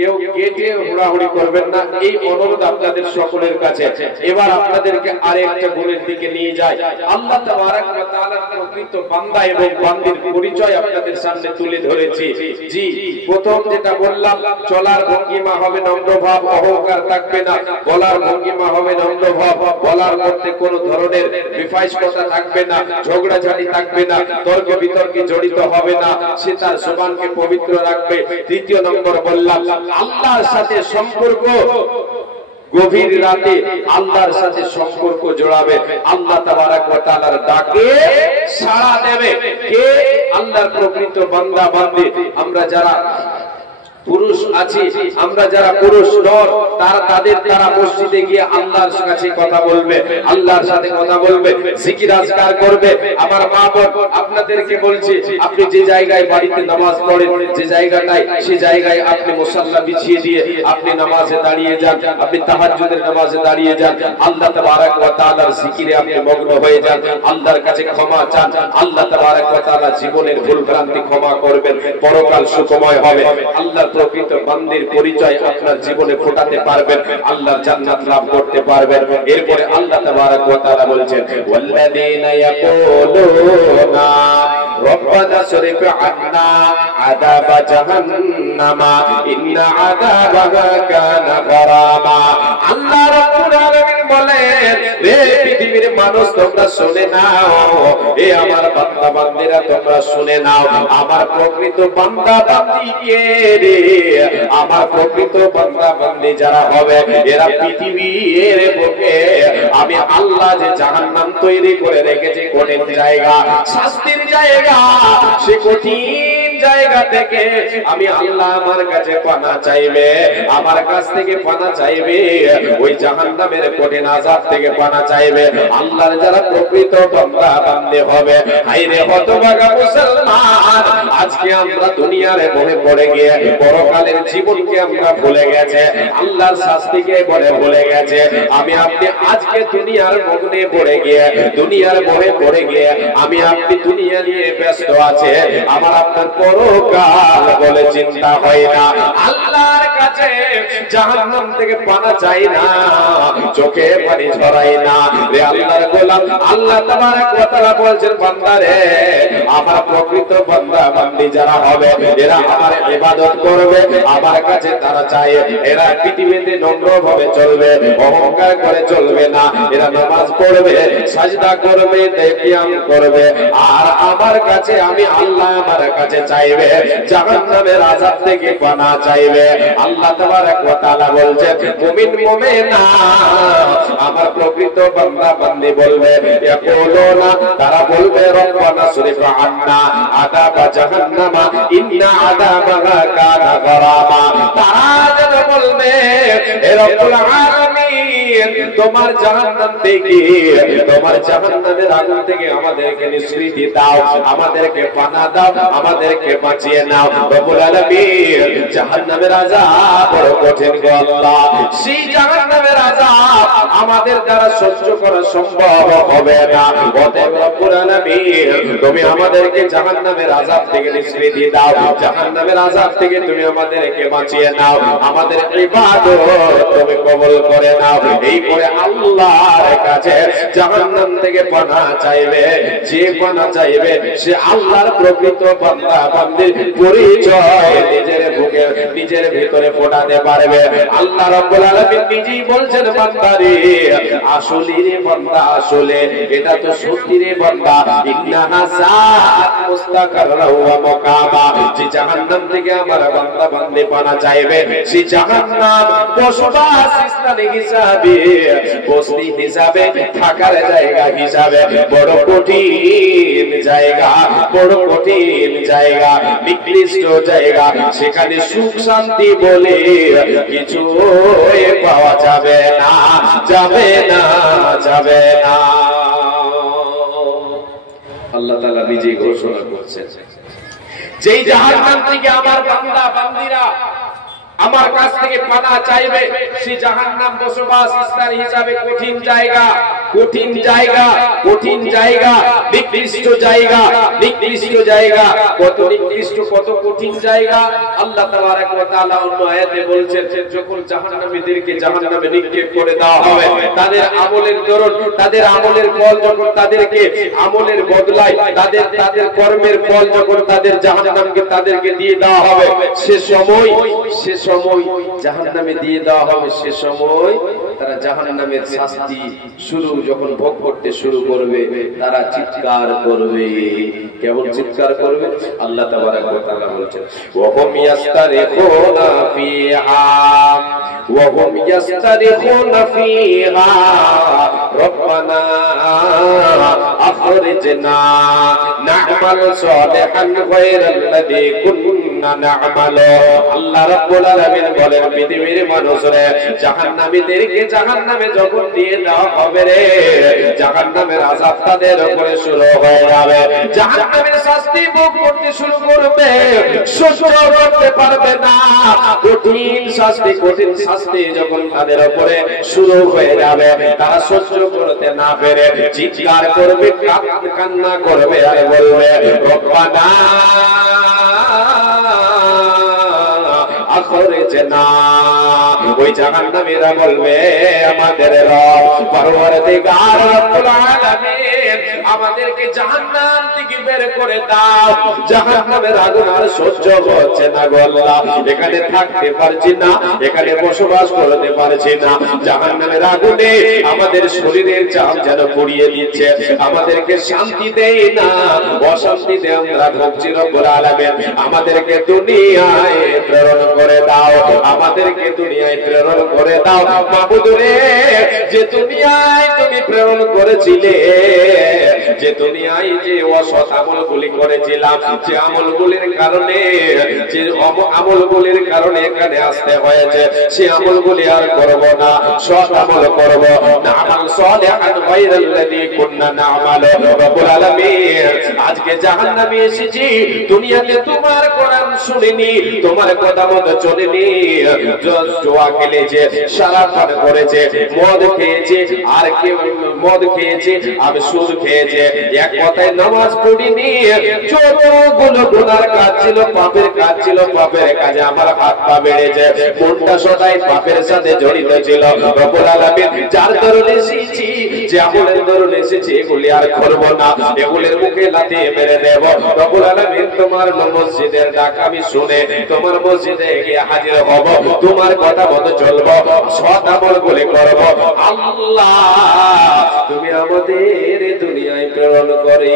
কেউ কেটে হুড়াহুড়ি করবেন না, এই অনুরোধ আপনাদের সকলের কাছে। এবার আপনাদেরকে আরেকটা গুণের দিকে নিয়ে যায়। আল্লাহ তাবারক ওয়া তাআলার প্রকৃত বান্দা এবং বান্দির পরিচয় আপনাদের সামনে তুলে ধরেছি। জি, প্রথম যেটা বললাম, চলার ভঙ্গিমা হবে নম্রভাব, অহংকার থাকবে না। বলার ভঙ্গিমা হবে নম্রভাব, বলার মধ্যে কোনো ধরনের বিফাইশতা থাকবে না, ঝগড়াঝাটি থাকবে না, তর্ক বিতর্কে জড়িত হবে না, সে তার জবানকে পবিত্র রাখবে। দ্বিতীয় নম্বর বললাম, আল্লাহর সাথে সম্পর্ক, গভীর রাতে আল্লাহর সাথে সম্পর্ক জোড়াবে। আল্লাহ তাবারক ওয়া তাআলার ডাকে সাড়া দেবে কে? আল্লাহর প্রকৃত বান্দা বান্দী। আমরা যারা পুরুষ আছি, আমরা যারা পুরুষ নর, তারা মসজিদে গিয়ে আল্লাহর কাছে কথা বলবে, আল্লাহর সাথে কথা বলবে, জিকির আজকার করবে। আমার মা বোন, আপনাদেরকে বলছি, আপনি যে জায়গায় বাড়িতে নামাজ পড়েন, যে জায়গাটায়, সেই জায়গায় আপনি মুসাল্লা বিছিয়ে দিয়ে আপনি নামাজে দাঁড়িয়ে যান, আপনি তাহাজ্জুদের নামাজে দাঁড়িয়ে যান, আল্লাহ তাবারক ওয়া তাআলার জিকিরে আপনি মগ্ন হয়ে যান, আল্লাহর কাছে ক্ষমা চান। আল্লাহ তাবারক ওয়া তাআলা জীবনের ভুল ভ্রান্তি ক্ষমা করবেন, পরকাল সুখময় হবে। আল্লাহ প্রকৃত বান্দির পরিচয় আপনার জীবনে ফোটাতে পারবেন, আল্লাহর জান্নাত লাভ করতে পারবেন। এরপরে আল্লাহ তাবারক ওয়া তাআলা বলছেন, ওয়াল্লাযীনা ইয়াকুলুনা রব্বানা সরিফ আন্না আযাবা জাহান্নামা ইন্না আযাবাহা কানা গারামা। আল্লাহ রাব্বুল আলামিন বলেন, হে পৃথিবীর মানুষ, তোমরা শুনে নাও, এ আমার বান্দা বান্দীরা তোমরা শুনে নাও, আমার প্রকৃত বান্দা বান্দী কে রে? আমার প্রকৃত বান্দা বান্দী যারা হবে, এরা পৃথিবীর বুকে আমি আল্লাহ যে জাহান্নাম তৈরি করে রেখেছি, কঠিন জায়গা, শাস্তির জায়গা, সে কঠিন জায়গা থেকে আমি আল্লাহ আমার কাছে পানা চাইবে, আমার কাছ থেকে পানা চাইবে, ওই জাহান্নামের কঠিন আযাব থেকে পানা চাইবে। আল্লাহর যারা প্রকৃত বান্দা বান্দী হবে, হায়রে হতভাগা মুসলমান, আজকে আমরা দুনিয়ার মোহে পড়ে গিয়ে পরকালের জীবনকে আমরা ভুলে গেছে, আল্লাহর শাস্তিকে বলে ভুলে গেছে। আমি আপনি আজকে দুনিয়ার মগ্নে পড়ে গিয়ে, দুনিয়ার মোহে পড়ে গিয়ে আমি আপনি দুনিয়া নিয়ে ব্যস্ত আছে, আমার আপনার পরকাল বলে চিন্তা হয় না। আল্লাহর কাছে জাহান্নাম থেকে পানা চাই না, চোখে পানি ঝরাই না রে আল্লাহর গোলাম। আল্লাহ তাবারক ওয়া তাআলা বলছেন, বান্দারে, আমার প্রকৃত বান্দা বান্দী যারা হবে, এরা আমার ইবাদত করবে, আমার কাছে তারা চায়, এরা পৃথিবীতে নম্রভাবে চলবে, অহংকার করে চলবে না, এরা নামাজ পড়বে, সাজদা করবে, কিয়াম করবে, আর আমার কাছে আমি আল্লাহ আমার কাছে চাইবে, জাহান্নামের আযাব থেকে পানা চাইবে। আল্লাহ তাবারক ওয়া তাআলা বলছেন, মুমিন মুমিনা আমার প্রকৃত বান্দা বান্দী বলবে, ইয়াকুলুনা, তারা বলবে, রব্বানা সরিফ আন্না আযাবা জাহান্নামা ইন্না আযাবাহা কানা গারামা। তারা বলবে, হে রব্বুল আলামিন, তোমার জাহান্নাম থেকে, তোমার জাহান্নামের আগুন থেকে আমাদেরকে নিষ্কৃতি দাও, আমাদেরকে পানা দাও, আমাদেরকে বাঁচিয়ে নাও। রব্বুল আলামিন, জাহান্নামের আযাব বড় কঠিন গো আল্লাহ, সেই জাহান্নামের আযাব আমাদের দ্বারা সহ্য করা সম্ভব হবে না। অতএব রব্বুল আলামিন, তুমি আমাদেরকে জাহান্নামের আযাব থেকে নিষ্কৃতি দাও, জাহান্নামের আযাব থেকে তুমি আমাদেরকে বাঁচিয়ে নাও, আমাদের ইবাদত তুমি কবুল করে নাও। এই পরে আল্লাহর কাছে জাহান্নাম থেকে পানা চাইবে, যে পানা চাইবে সে আল্লাহর প্রকৃত বান্দা বান্দীর পরিচয় নিজের বুকে, নিজের ভিতরে ফোটাতে পারবে। আল্লাহ রাব্বুল আলামিন নিজেই বলছেন, বান্দারে, আসলে রে বান্দা, আসলে এটা তো সত্যি রে বান্দা, ইন্নাহা সাআত মুস্তাকাররা ওয়া মুকামা। যে জাহান্নাম থেকে আমার বান্দা বান্দী পানা চাইবে, সেই জাহান্নাম বসবাস স্থান হিসাবে, বস্তি হিসাবে, থাকার জায়গা হিসাবে বড় কঠিন জায়গা, বড় কঠিন জায়গা, নিকৃষ্ট জায়গা। সেখানে সুখ শান্তি বলে কিছু পাওয়া যাবে না, যাবে না, যাবে না। আল্লাহ তাআলা নিজেই ঘোষণা করছেন, যেই জাহান্নাম থেকে আমার বান্দা বান্দীরা আমার কাছ থেকে পানা চাইবে, সেই জাহান্নাম বসবাস স্থান হিসাবে কঠিন জায়গা, কঠিন জায়গা, কঠিন জায়গা, নিকৃষ্ট জায়গা, নিকৃষ্ট জায়গা, কত নিকৃষ্ট, কত কঠিন জায়গা। আল্লাহ তাবারক ওয়া তাআলা অন্য আয়াতে বলছেন যখন জাহান্নামীদেরকে জাহান্নামে নিক্ষেপ করে দেওয়া হবে, তাদের আমলের দরুন, তাদের আমলের ফল যখন তাদেরকে আমলের বদলায়, তাদের কর্মের ফল যখন তাদের জাহান্নামকে তাদেরকে দিয়ে দেওয়া হবে, সে সময় জাহান্নামে দিয়ে দেওয়া হবে, সে সময় তারা জাহান্নামের শাস্তি যখন ভোগ করতে শুরু করবে, তারা চিৎকার করবে। কেমন চিৎকার করবে? আল্লাহ তাবারক ওয়া তাআলা বলেছেন ওয়াহুম ইয়াস্তারিখুনা ফিহা ওয়াহুম ইয়াস্তারিখুনা ফিহা রব্বানা আখরিজনা না'মাল সালিহান গায়রাল্লাযী কুননা না'মালু। আল্লাহ রাব্বুল আলামিন বলেন পৃথিবীর মানুষরা জাহান্নামীদেরকে জাহান্নামে যখন দিয়ে দেওয়া হবে রে, জাহান্নামের আযাব তাদের উপরে শুরু হয়ে যাবে, জাহান্নামের শাস্তি ভোগ করতে শুরু করবে, সহ্য করতে পারবে না। কঠিন শাস্তি যখন তাদের উপরে শুরু হয়ে যাবে, তারা সহ্য করতে না পেরে চিৎকার করবে, কান্না করবে আর বলবে রব্বানা আখরিজনা। ওই জাহান্নামীরা বলবে আমাদের রব পরওয়ারদিগার রব্বুল আলামিন, আমাদেরকে জাহান্নাম থেকে বের করে দাও, জাহান্নামের আগুন আর সহ্য হচ্ছে না গো আল্লাহ, এখানে থাকতে পারছি না, এখানে বসবাস করতে পারছি না, জাহান্নামের আগুনে আমাদের শরীরের চাপ যেন পুড়িয়ে দিচ্ছে, আমাদেরকে শান্তি দেয় না, অশান্তিতে আমরা ভুগছি। রব্বুল আলামিন আমাদেরকে দুনিয়ায় প্রেরণ করে দাও, আমাদেরকে দুনিয়ায় প্রেরণ করে দাও। মাবুদ রে, যে দুনিয়ায় তুমি প্রেরণ করেছিলে, যে দুনিয়ায় যে অসৎ আমলগুলি করেছিলাম, যে আমলগুলির কারণে এখানে আসতে হয়েছে, সে আমলগুলি আর করব না, সৎ আমল করব। না'মাল সালিহান গায়রাল্লাযী কুননা না'মালু। রব্বুল আলামিন আজকে জাহান্নামে এসেছি, দুনিয়াতে তোমার কোরআন শুনিনি, তোমার কথা মতো চলিনি, জুয়া খেলেছে, সারাপান করেছে, মদ খেয়েছে, আর কেউ মদ খেয়েছে, আমি সুদ খেয়েছে, এক কথায় নামাজ পড়িনি, যতগুলো গুনার কাজ ছিল, পাপের কাজ ছিল, পাপের কাজে আমার হাত পা বেড়েছে, মনটা সদাই পাপের সাথে জড়িত ছিল। রব্বুল আলামিন যার দরুনে এসেছি, যে আমলের দরুনে এসেছি, এগুলি আর করব না, এগুলির মুখে লাথি মেরে দেব। রব্বুল আলামিন তোমার মসজিদের ডাক আমি শুনে তোমার মসজিদে গিয়ে হাজির হব, তোমার কথা মতো চলবো, সৎ আমলগুলি করব। আল্লাহ তুমি আমাদের দুনিয়ায় প্রেরণ করে